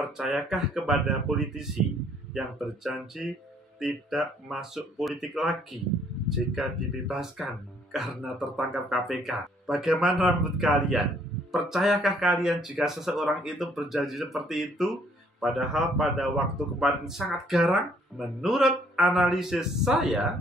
percayakah kepada politisi yang berjanji tidak masuk politik lagi jika dibebaskan karena tertangkap KPK? Bagaimana menurut kalian? Percayakah kalian jika seseorang itu berjanji seperti itu, padahal pada waktu kemarin sangat garang? Menurut analisis saya,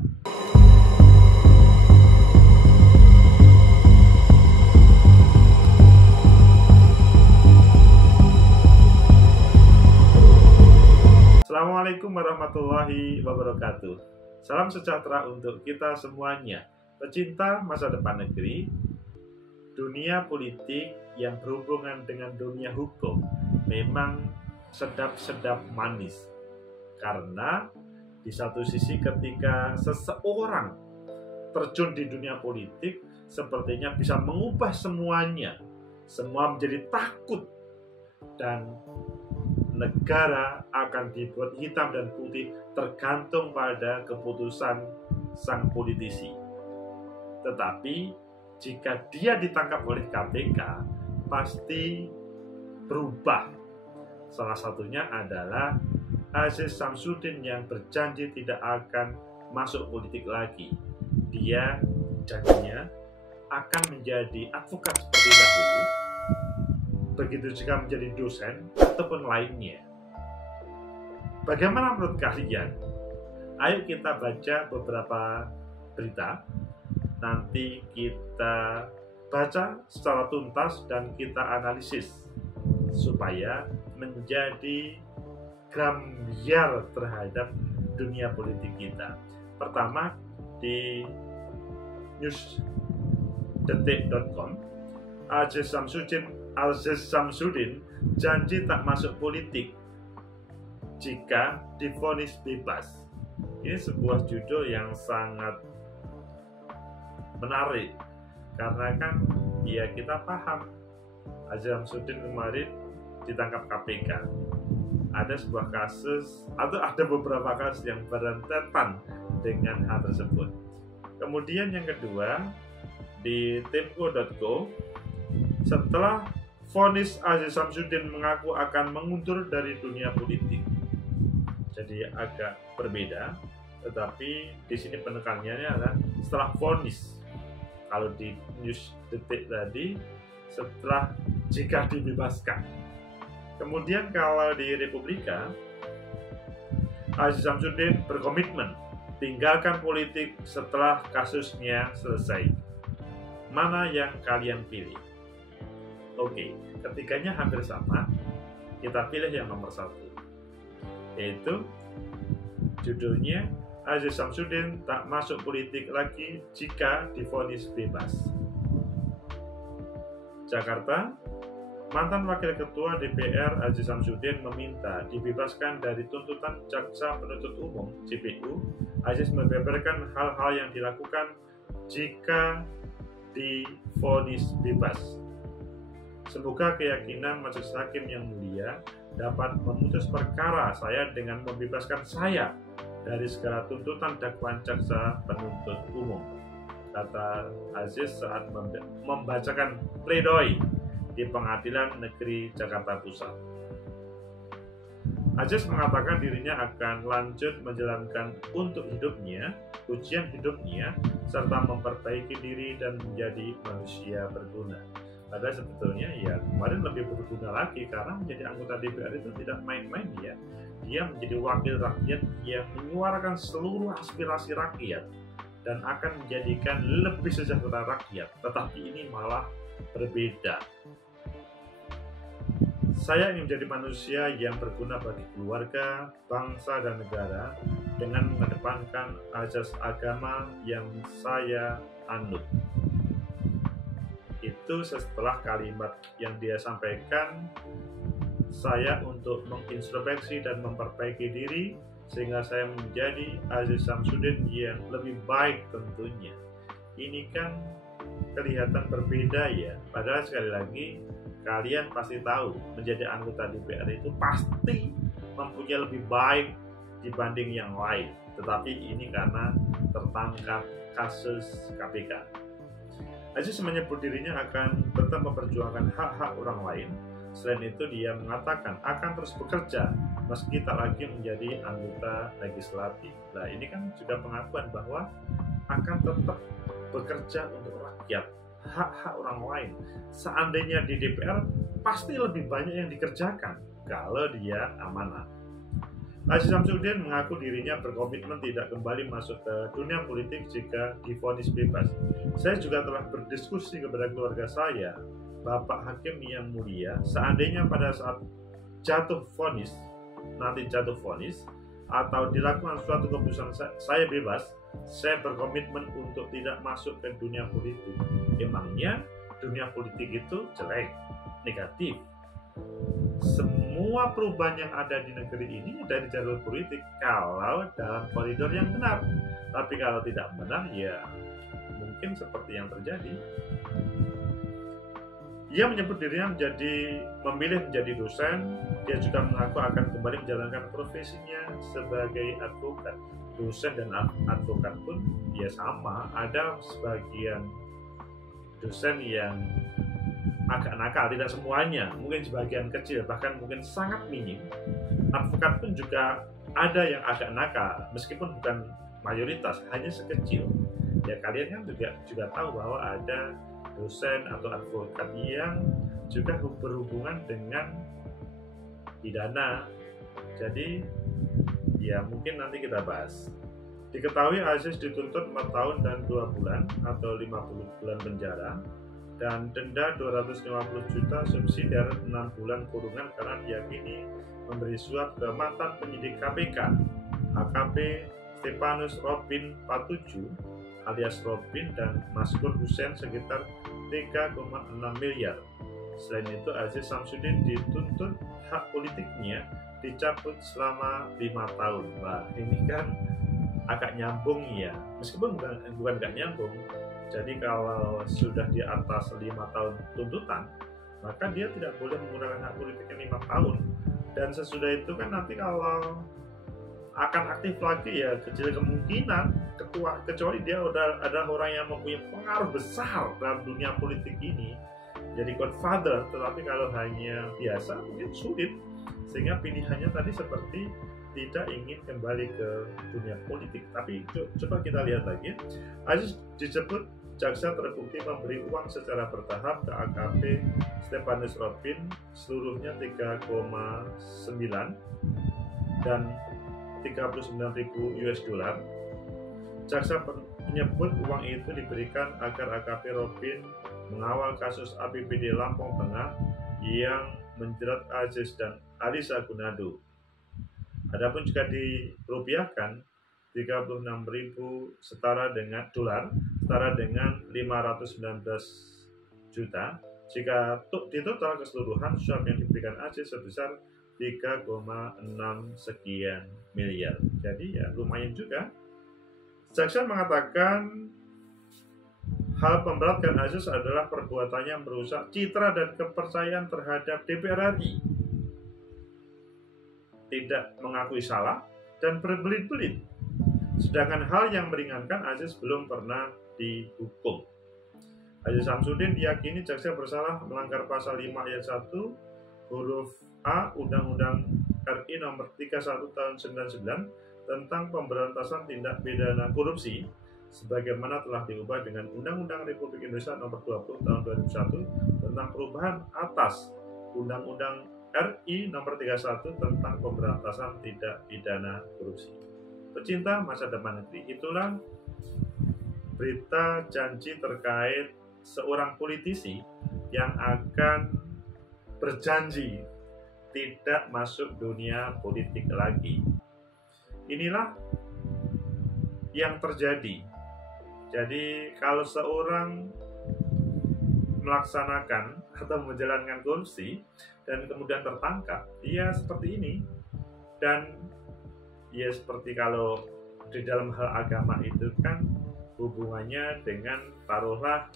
Assalamualaikum warahmatullahi wabarakatuh. Salam sejahtera untuk kita semuanya, pecinta masa depan negeri. Dunia politik yang berhubungan dengan dunia hukum memang sedap-sedap manis. Karena di satu sisi ketika seseorang terjun di dunia politik, sepertinya bisa mengubah semuanya. Semua menjadi takut dan negara akan dibuat hitam dan putih tergantung pada keputusan sang politisi. Tetapi jika dia ditangkap oleh KPK, pasti berubah. Salah satunya adalah Aziz Syamsuddin yang berjanji tidak akan masuk politik lagi. Dia janjinya akan menjadi advokat seperti dahulu, begitu juga menjadi dosen ataupun lainnya. Bagaimana menurut kalian? Ayo kita baca beberapa berita. Nanti kita baca secara tuntas dan kita analisis supaya menjadi gambiar terhadap dunia politik kita. Pertama, di newsdetik.com, Aziz Syamsuddin janji tak masuk politik jika divonis bebas. Ini sebuah judul yang sangat menarik, karena kan ya kita paham Aziz Syamsuddin kemarin ditangkap KPK. Ada sebuah kasus atau ada beberapa kasus yang berentetan dengan hal tersebut. Kemudian yang kedua, di tempo.co, setelah vonis Aziz Syamsuddin mengaku akan mengundur dari dunia politik. Jadi agak berbeda, tetapi di sini penekanannya adalah setelah vonis. Kalau di news detik tadi, setelah jika dibebaskan. Kemudian kalau di Republika, Aziz Syamsuddin berkomitmen tinggalkan politik setelah kasusnya selesai. Mana yang kalian pilih? Oke, ketiganya hampir sama. Kita pilih yang nomor 1, yaitu judulnya Aziz Syamsuddin tak masuk politik lagi jika divonis bebas. Jakarta, mantan Wakil Ketua DPR Aziz Syamsuddin meminta dibebaskan dari tuntutan Jaksa Penuntut Umum (JPU). Aziz membeberkan hal-hal yang dilakukan jika divonis bebas. Semoga keyakinan majelis hakim yang mulia dapat memutus perkara saya dengan membebaskan saya dari segala tuntutan dakwaan jaksa penuntut umum, kata Aziz saat membacakan pledoi di Pengadilan Negeri Jakarta Pusat. Aziz mengatakan dirinya akan lanjut menjalankan untuk hidupnya, ujian hidupnya, serta memperbaiki diri dan menjadi manusia berguna. Padahal sebetulnya ya kemarin lebih berguna lagi, karena menjadi anggota DPR itu tidak main-main ya. Dia menjadi wakil rakyat yang menyuarakan seluruh aspirasi rakyat dan akan menjadikan lebih sejahtera rakyat. Tetapi ini malah berbeda. Saya ingin menjadi manusia yang berguna bagi keluarga, bangsa, dan negara dengan mengedepankan azas agama yang saya anut. Itu setelah kalimat yang dia sampaikan, saya untuk mengintrospeksi dan memperbaiki diri sehingga saya menjadi Aziz Syamsuddin yang lebih baik tentunya. Ini kan kelihatan berbeda ya, padahal sekali lagi kalian pasti tahu menjadi anggota DPR itu pasti mempunyai lebih baik dibanding yang lain, tetapi ini karena tertangkap kasus KPK. Aziz menyebut dirinya akan tetap memperjuangkan hak-hak orang lain Selain itu dia mengatakan akan terus bekerja meski tak lagi menjadi anggota legislatif. Nah ini kan juga pengakuan bahwa akan tetap bekerja untuk rakyat, hak-hak orang lain. Seandainya di DPR pasti lebih banyak yang dikerjakan kalau dia amanah. Aziz Syamsuddin mengaku dirinya berkomitmen tidak kembali masuk ke dunia politik jika divonis bebas. Saya juga telah berdiskusi kepada keluarga saya, Bapak Hakim yang mulia, seandainya pada saat nanti jatuh vonis atau dilakukan suatu keputusan saya bebas, saya berkomitmen untuk tidak masuk ke dunia politik. Emangnya dunia politik itu jelek, negatif? Semua perubahan yang ada di negeri ini dari jalur politik kalau dalam koridor yang benar. Tapi kalau tidak benar, ya mungkin seperti yang terjadi. Ia menyebut dirinya memilih menjadi dosen. Dia juga mengaku akan kembali menjalankan profesinya sebagai advokat. Dosen dan advokat pun ya sama. Ada sebagian dosen yang agak nakal, tidak semuanya, mungkin sebagian kecil, bahkan mungkin sangat minim. Advokat pun juga ada yang agak nakal, meskipun bukan mayoritas, hanya sekecil. Ya kalian kan juga tahu bahwa ada dosen atau advokat yang juga berhubungan dengan pidana. Jadi ya mungkin nanti kita bahas. Diketahui Aziz dituntut 4 tahun dan 2 bulan atau 50 bulan penjara dan denda 250 juta subsidiar 6 bulan kurungan karena diyakini memberi suap ke mantan penyidik KPK AKP Stepanus Robin Patuju alias Robin dan Maskur Hussein sekitar 3,6 miliar. Selain itu Aziz Syamsuddin dituntut hak politiknya dicabut selama 5 tahun. Nah ini kan agak nyambung ya, meskipun bukan nggak nyambung. Jadi kalau sudah di atas 5 tahun tuntutan, maka dia tidak boleh menggunakan hak politiknya 5 tahun. Dan sesudah itu kan nanti kalau akan aktif lagi ya kecil kemungkinan kecuali dia udah ada orang yang mempunyai pengaruh besar dalam dunia politik ini, jadi godfather. Tetapi kalau hanya biasa mungkin sulit, sehingga pilihannya tadi seperti tidak ingin kembali ke dunia politik. Tapi coba kita lihat lagi. Aziz disebut jaksa terbukti memberi uang secara bertahap ke AKP Stepanus Robin seluruhnya 3,9 dan 39.000 US dollar. Jaksa menyebut uang itu diberikan agar AKP Robin mengawal kasus APBD Lampung Tengah yang menjerat Aziz dan Alisa Gunado. Adapun jika dirupiahkan 36.000 setara dengan dolar setara dengan 519 juta. Jika ditotal keseluruhan suap yang diberikan Aziz sebesar 3,6 sekian miliar. Jadi ya lumayan juga. Jaksa mengatakan hal pemberatkan Aziz adalah perbuatannya merusak citra dan kepercayaan terhadap DPR RI, tidak mengakui salah, dan berbelit-belit. Sedangkan hal yang meringankan Aziz belum pernah dihukum. Aziz Syamsuddin diyakini jaksa bersalah melanggar pasal 5 ayat 1 huruf A Undang-Undang RI nomor 31 tahun 99 tentang pemberantasan tindak pidana korupsi sebagaimana telah diubah dengan Undang-Undang Republik Indonesia nomor 20 tahun 2001 tentang perubahan atas Undang-Undang RI nomor 31 tentang pemberantasan tindak pidana korupsi. Pecinta masa depan negeri, itulah berita janji terkait seorang politisi yang akan berjanji tidak masuk dunia politik lagi. Inilah yang terjadi. Jadi kalau seorang melaksanakan atau menjalankan korupsi dan kemudian tertangkap, ya seperti ini. Dan ya seperti kalau di dalam hal agama itu kan hubungannya dengan taruhlah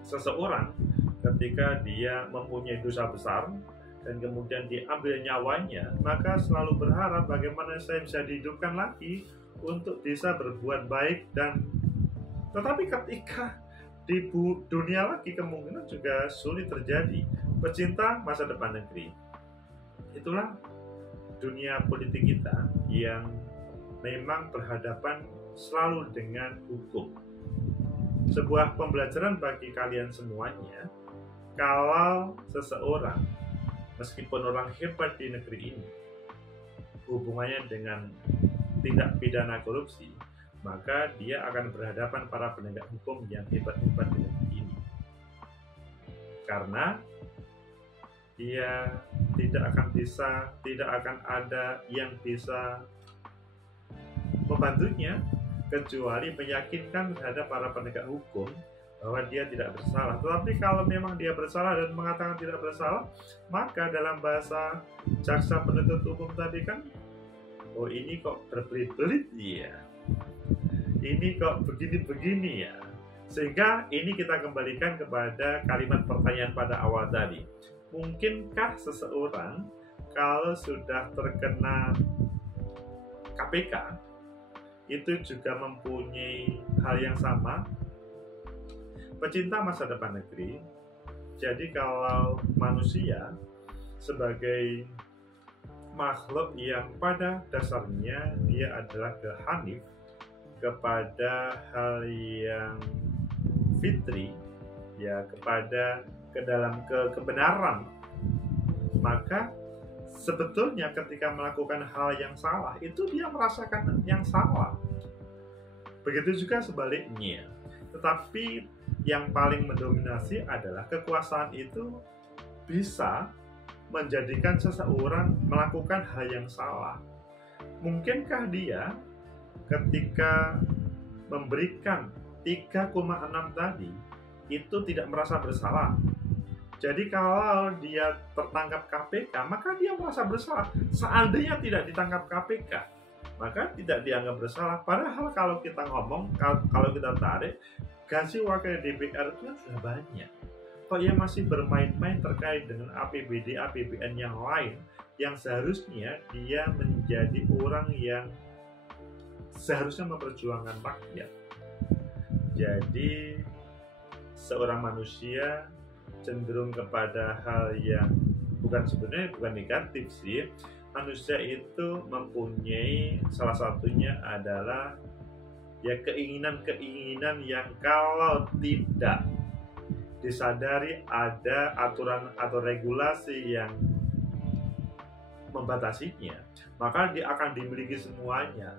seseorang ketika dia mempunyai dosa besar dan kemudian diambil nyawanya, maka selalu berharap bagaimana saya bisa dihidupkan lagi untuk bisa berbuat baik. Dan tetapi ketika Di dunia lagi kemungkinan juga sulit terjadi. Pecinta masa depan negeri, itulah dunia politik kita yang memang berhadapan selalu dengan hukum. Sebuah pembelajaran bagi kalian semuanya, kalau seseorang, meskipun orang hebat di negeri ini, hubungannya dengan tindak pidana korupsi, maka dia akan berhadapan para penegak hukum yang hebat-hebat di negeri ini. Karena dia tidak akan ada yang bisa membantunya kecuali meyakinkan terhadap para penegak hukum bahwa dia tidak bersalah. Tetapi kalau memang dia bersalah dan mengatakan tidak bersalah, maka dalam bahasa jaksa penuntut umum tadi kan, oh ini kok berbelit-belit ya, ini kok begini-begini ya. Sehingga ini kita kembalikan kepada kalimat pertanyaan pada awal tadi. Mungkinkah seseorang kalau sudah terkena KPK itu juga mempunyai hal yang sama? Pecinta masa depan negeri, jadi kalau manusia sebagai makhluk yang pada dasarnya dia adalah hanif kepada hal yang fitri, ya, kepada ke dalam kebenaran, maka sebetulnya ketika melakukan hal yang salah itu dia merasakan yang salah. Begitu juga sebaliknya. Tetapi yang paling mendominasi adalah kekuasaan itu bisa menjadikan seseorang melakukan hal yang salah. Mungkinkah dia ketika memberikan 3,6 tadi itu tidak merasa bersalah? Jadi kalau dia tertangkap KPK, maka dia merasa bersalah. Seandainya tidak ditangkap KPK, maka tidak dianggap bersalah. Padahal kalau kita ngomong, kalau kita tarik, gaji wakil DPR itu sudah banyak. Kok ia masih bermain-main terkait dengan APBD, APBN yang lain, yang seharusnya dia menjadi orang yang seharusnya memperjuangkan rakyat. Jadi seorang manusia cenderung kepada hal yang sebenarnya bukan negatif sih. Manusia itu mempunyai salah satunya adalah ya keinginan-keinginan yang kalau tidak disadari ada aturan atau regulasi yang membatasinya, maka dia akan dimiliki semuanya.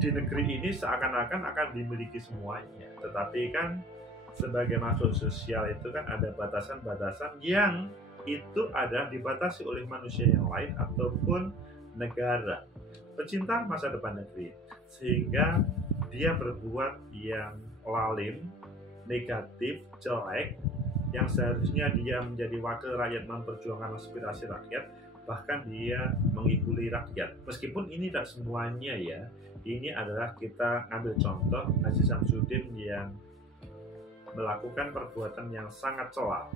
Di negeri ini seakan-akan akan dimiliki semuanya, tetapi kan sebagai makhluk sosial itu kan ada batasan-batasan yang itu adalah dibatasi oleh manusia yang lain ataupun negara. Pecinta masa depan negeri, sehingga dia berbuat yang lalim, negatif, jelek, yang seharusnya dia menjadi wakil rakyat memperjuangkan aspirasi rakyat, bahkan dia mengibuli rakyat. Meskipun ini tak semuanya ya, ini adalah kita ambil contoh Haji Samsudin yang melakukan perbuatan yang sangat celak.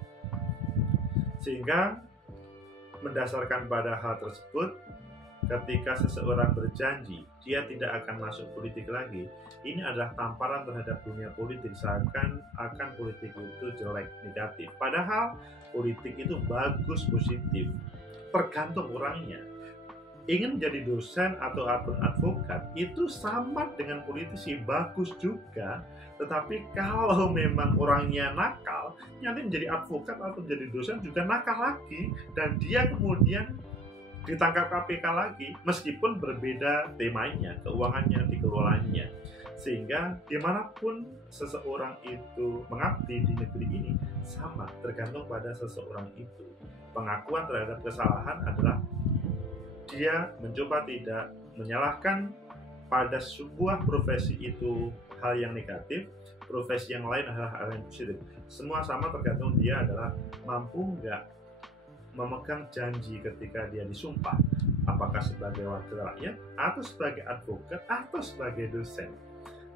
Sehingga mendasarkan pada hal tersebut, ketika seseorang berjanji dia tidak akan masuk politik lagi, ini adalah tamparan terhadap dunia politik, seakan akan politik itu jelek, negatif. Padahal politik itu bagus, positif, tergantung orangnya. Ingin menjadi dosen atau advokat itu sama dengan politisi, bagus juga. Tetapi kalau memang orangnya nakal, nanti menjadi advokat atau menjadi dosen juga nakal lagi, dan dia kemudian ditangkap KPK lagi, meskipun berbeda temanya, keuangannya, dikelolanya. Sehingga dimanapun seseorang itu mengabdi di negeri ini, sama, tergantung pada seseorang itu. Pengakuan terhadap kesalahan adalah dia mencoba tidak menyalahkan pada sebuah profesi itu hal yang negatif, profesi yang lain adalah hal yang positif. Semua sama, tergantung dia adalah mampu nggak memegang janji ketika dia disumpah, apakah sebagai wakil rakyat atau sebagai advokat atau sebagai dosen.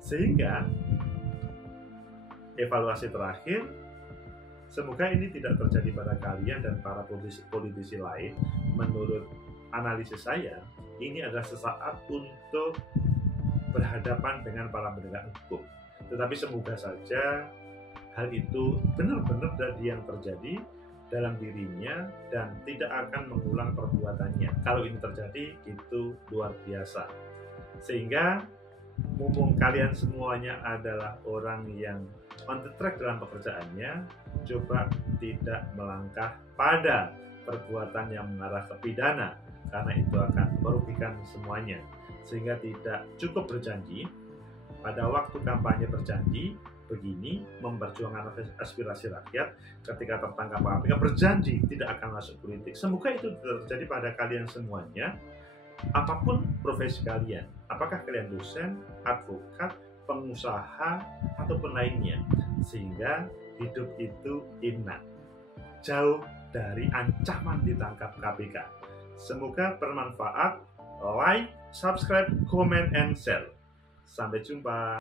Sehingga evaluasi terakhir, semoga ini tidak terjadi pada kalian dan para politisi lain. Menurut analisis saya, ini adalah sesaat untuk berhadapan dengan para penegak hukum. Tetapi semoga saja hal itu benar-benar dari yang terjadi dalam dirinya dan tidak akan mengulang perbuatannya. Kalau ini terjadi, itu luar biasa. Sehingga mumpung kalian semuanya adalah orang yang on the track dalam pekerjaannya, coba tidak melangkah pada perbuatan yang mengarah ke pidana, karena itu akan merugikan semuanya. Sehingga tidak cukup berjanji, pada waktu kampanye berjanji begini, memperjuangkan aspirasi rakyat, ketika tertangkap KPK berjanji tidak akan masuk politik. Semoga itu terjadi pada kalian semuanya, apapun profesi kalian, apakah kalian dosen, advokat, pengusaha, ataupun lainnya, sehingga hidup itu enak, jauh dari ancaman ditangkap KPK. Semoga bermanfaat. Like, subscribe, comment, and share. Sampai jumpa.